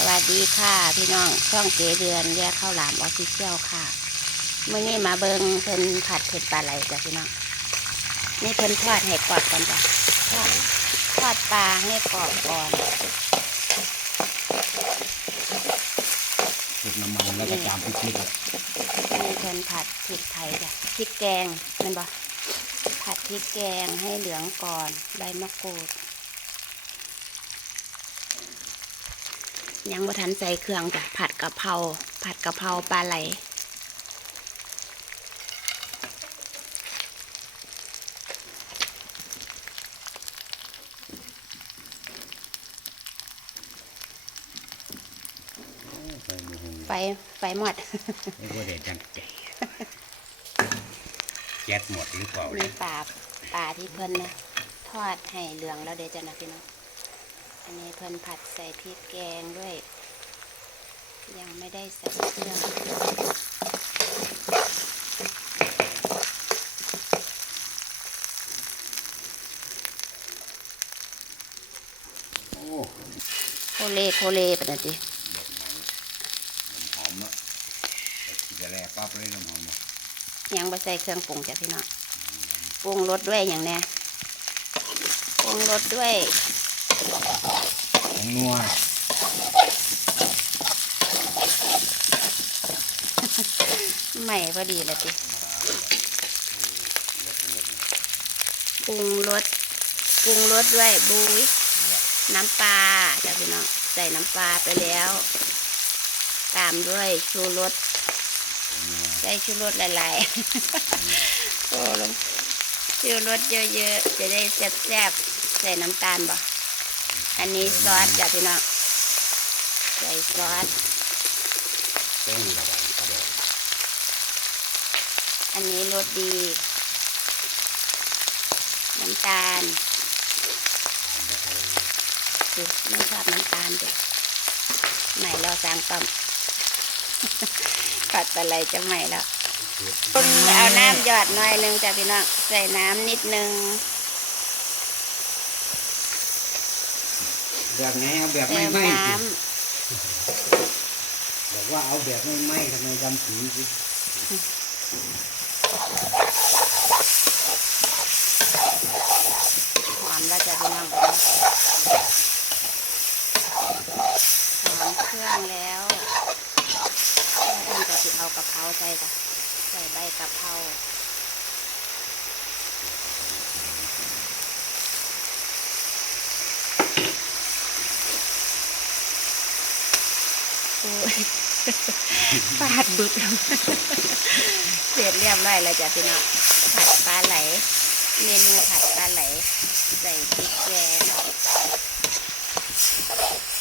สวัสดีค่ะ พี่น้องช่องเจเดือนแยกข้าวหลามออฟฟิเชียลค่ะเมื่อนี้มาเบิงเพิ่นผัดเผ็ดปลาไหลจ้ะพี่น้องนี่เพิ่นทอดให้กรอบก่อนจ้ะทอดทอดปลาให้กรอบก่อนจุดน้ำมันแล้วก็ตามพริกนิดเลยนี่เพิ่นผัดพริกไทยจ้ะพริกแกงแมันบ่ผัดพริกแกงให้เหลืองก่อนใบมะกรูด ยังบ่ทันใส่เครื่องจ้ะผัดกะเพราผัดกะเพราปลาไหลใส่หมูหงไฟไฟหมดไม่ก็เด็ดจังใจแก๊สหมดหรือเปล่ามีเนี่ยปลาปลาที่เพิ่นนะทอดให้เหลืองแล้วเดี๋ยวจะนะพี่น้อง อันนี้เพิ่นผัดใส่พริกแกงด้วย ยังไม่ได้ใส่เครื่องโอ้โคเลโคเลปะนะจิเด็ดมันมันหอมอะแต่กินจะแร่ปั๊บเลยน้ำหอมอะยังไม่ใส่เครื่องปรุงจ้ะพี่น้องปรุงรสด้วยอย่างแน่ปรุงรสด้วยผง นัวใหม่พอดีเลยจิปรุงรสปรุงรสด้วยบุยน้ำปลาจ้ะพี่น้องใส่น้ำปลาไปแล้ว ตามด้วยชูรสผงนัวได้ชูรสหลายๆโอ้ลงชูรสเยอะๆจะได้แซ่บๆใส่น้ำตาลบ่ อันนี้ซอสจ้ะพี่น้องใส่ซอสเต้นระวังกระโดดอันนี้รสดี น้ำตาลไม่ชอบน้ำตาลจ้ะใหม่เราสั่งต้มผัดอะไรจะใหม่แล้วคุณเอาน้ำหยอดหน่อยนึงจ้ะพี่น้อง ใส่น้ำนิดนึง แบบไงเอาแบบเติไม่มไหม้น้สิบอกว่าเอาแบบไม่ไหม้ทำไมดำสีสิำหอมแล้วจ้ะพี่น้องหอมเครื่องแล้วแล้วท่านจะสิเอากะเพราใส่จ้ะใส่ใบกะเพราโอ้ย ฟาดบึกแล้วเสร็จเรียบร้อยแล้วจ้ะพี่น้องผัดปลาไหล เมนูผัดปลาไหล ใส่พริกแกง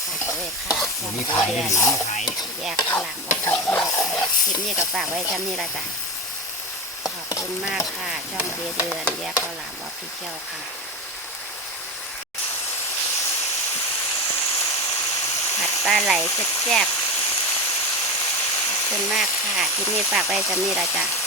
ฝากไว้ค่ะวันนี้ขายด้หรือไม่ขายแยกข้างหลังว่าเขาเที่ยวค่ะคลิปนี้ก็ฝากไว้จำนี้ละจ้ะขอบคุณมากค่ะ ช่องเจเดือนแยกข้าวหลามว่าพี่เที่ยวค่ะผัดปลาไหลแซ่บ คุณมากค่ะคลิปนี้ฝากไว้จำนี้ละจ้ะ